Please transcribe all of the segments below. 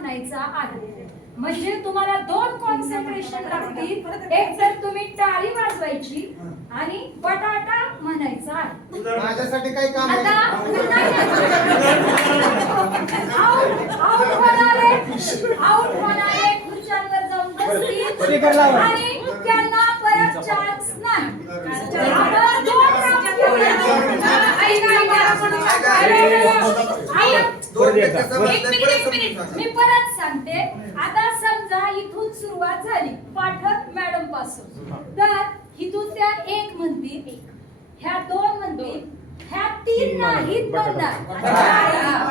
म्हणायचा आहे. म्हणजे तुम्हाला दोन कॉन्सन्ट्रेशन लागतील. एक तर तुम्ही टाळी वाजवायची आणि बटाटा म्हणायचा आहे. माझ्यासाठी काही काम आता आउट होणारे आउट होणारे खुर्च्यांवर जाऊन बसतील. आणि त्यांना परत चान्स नाही. आपण दोन एक मिनिट एक मिनिट. मी परत सांगते. आता समजा इथून सुरुवात झाली पाठक मॅडमपासून. तर इथून त्या एक म्हणतील ह्या दोन म्हणतील ह्या तीन नाहीत म्हणणार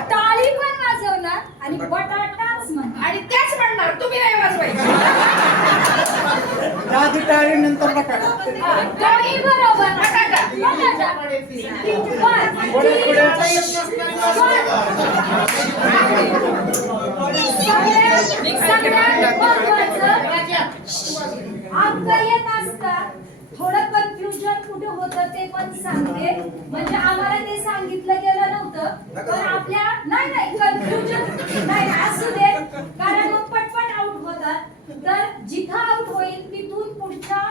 टाळी पण वाजवणार आणि बटाटाच म्हणणार. आणि तेच म्हणणार तुम्ही नाही वाजवायची. आधी टाळी नंतर बटाटा हा, येत असतात थोडं कन्फ्युजन कुठे होतं ते पण सांगते म्हणजे आम्हाला ते सांगितलं गेलं नव्हतं पण आपल्या नाही नाही कन्फ्युजन नाही असू दे कारण मग पटपट आउट होतात तर जिथं आउट होईल तिथून पुढच्या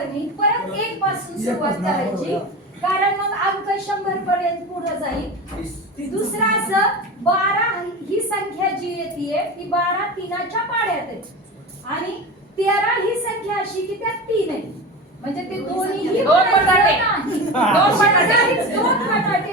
मेंबरनी परत एक पासून सुरुवात करायची. कारण मग अंक शंभर पर्यंत पुढे जाईल. दुसरं असं बारा ही संख्या जी येते ती बारा तीनाच्या पाड्यात आहे. आणि तेरा ही संख्या अशी की त्यात तीन आहे. म्हणजे ते दोन्ही दोन बटाटे. दोन बटाटे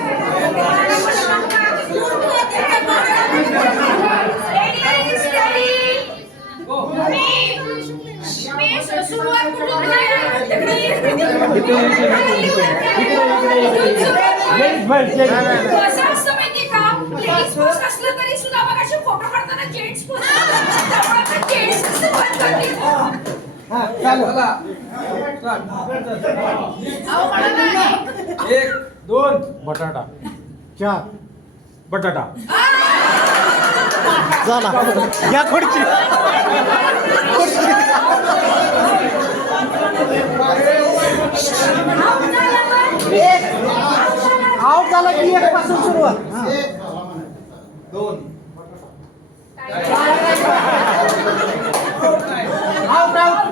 असतं माहितीये का लेडीज पोस्ट असलं तरी सुद्धा बघा असे फोटो काढताना जेंट्स पोस्ट त्यामुळे आता जेंट्स सुरुवात करतील हा, चालू. अहो मला नाही एक दोन. बटाटा. चार. बटाटा. झाला. या खुर्ची. आउट झाला की एक पासून सुरुवात. दोन आउट आउट